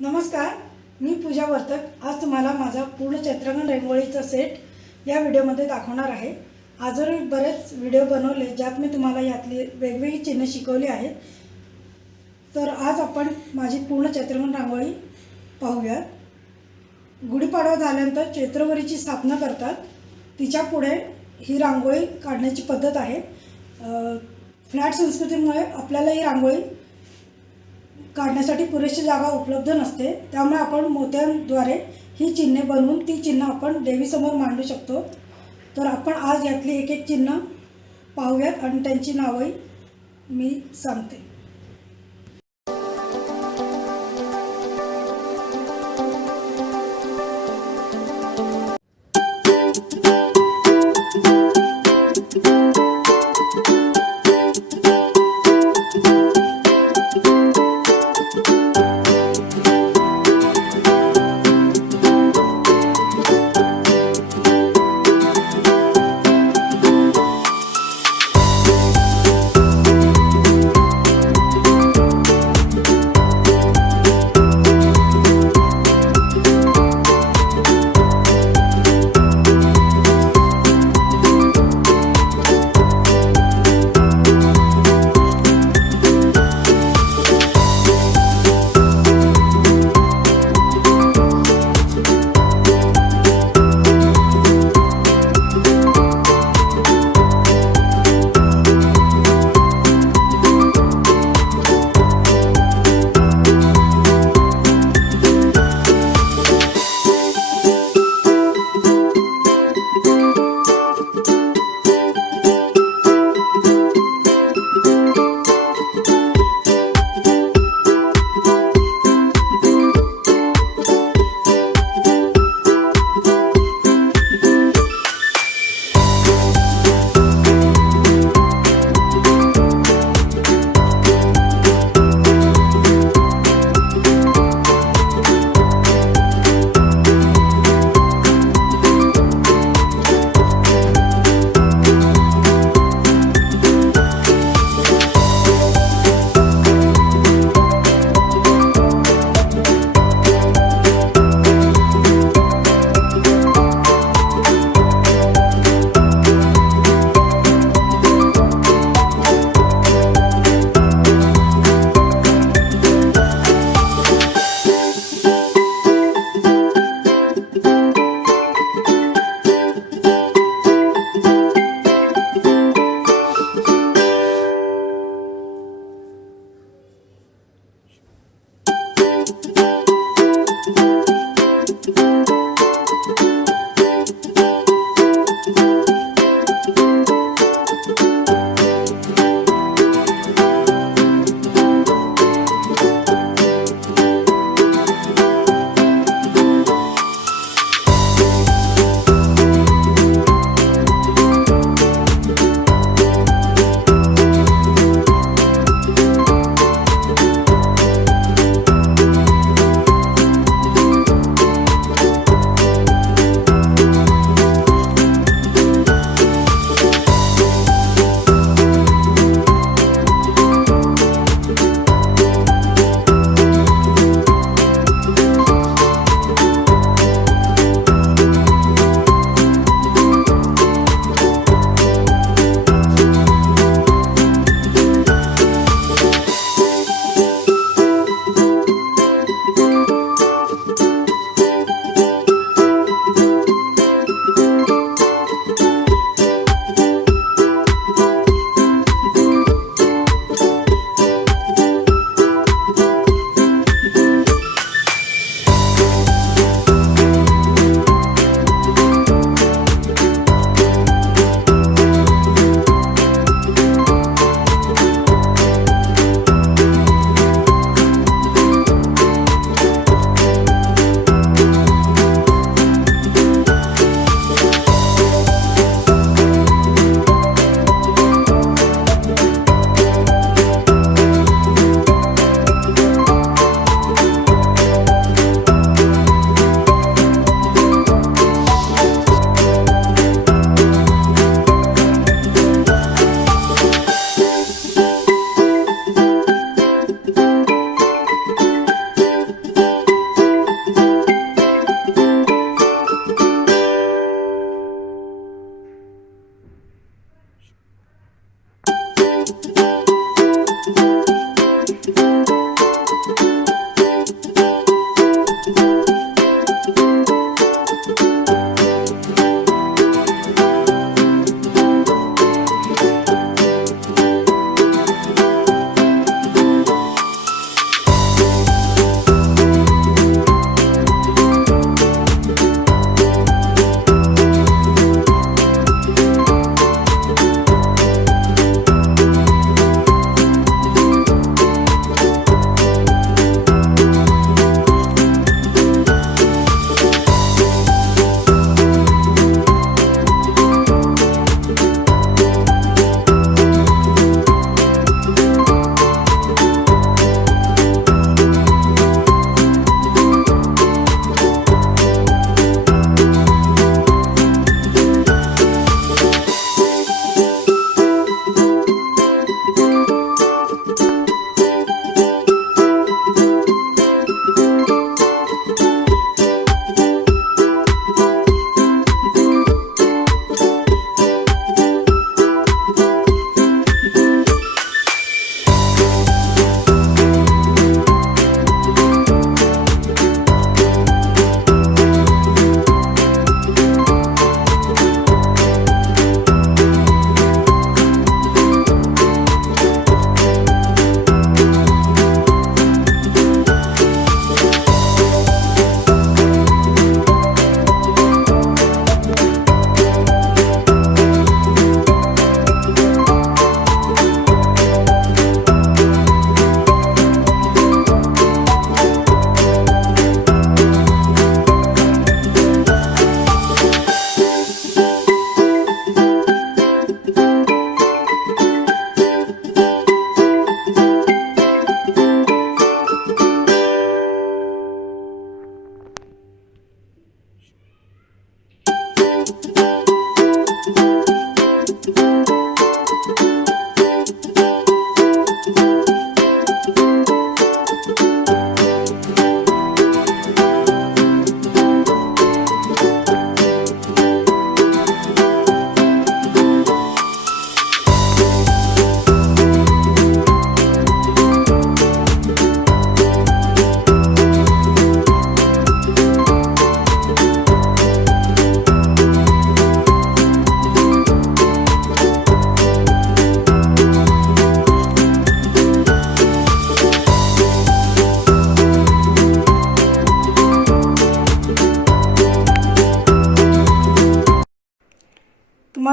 नमस्कार, मी पूजा वर्तक आज तुम्हाला माझा पूर्ण चैत्रांगण रंगोळीचा सेट या व्हिडिओमध्ये दाखवणार आहे। आजवर बरेच व्हिडिओ बनवले ज्यात मी तुम्हाला यातली वेगवेगळी चिन्हे शिकवली आहेत। तर आज आपण माझी पूर्ण चैत्रांगण रांगोळी पाहूया। गुढीपाडवा झाल्यानंतर चैत्रवरीची स्थापना करतात, तिच्या पुढे ही रांगोळी काढण्याची पद्धत आहे। फ्लॅट संस्कृतीमुळे आपल्याला ही रांगोळी काढण्यासाठी पुरेशी जागा उपलब्ध नसते, त्यामुळे आपण मोत्यांद्वारे ही चिन्हे बनवून ती चिन्ह आपण देवीसमोर मांडू शकतो। तर आपण आज यातली एक एक चिन्ह पाहूयात आणि त्यांची नावे मी सांगते।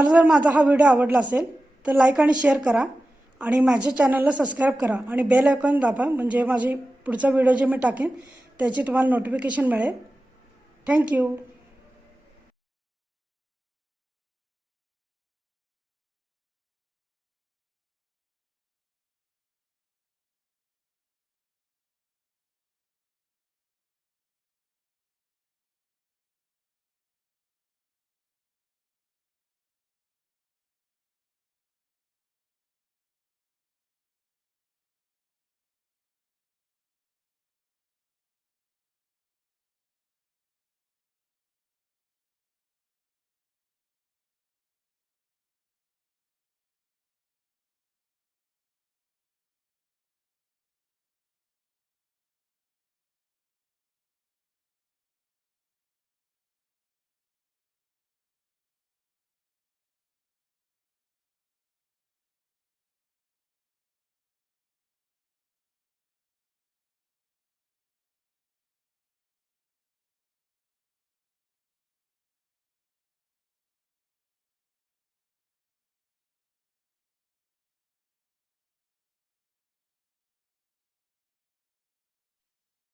तुम्हाला जर माझा हा व्हिडिओ आवडला असेल तर लाईक आणि शेअर करा आणि माझ्या चॅनलला सबस्क्राईब करा आणि बेल आयकॉन दाबा, म्हणजे माझी पुढचा व्हिडिओ जे मी टाकेन त्याची तुम्हाला नोटिफिकेशन मिळेल. थँक्यू.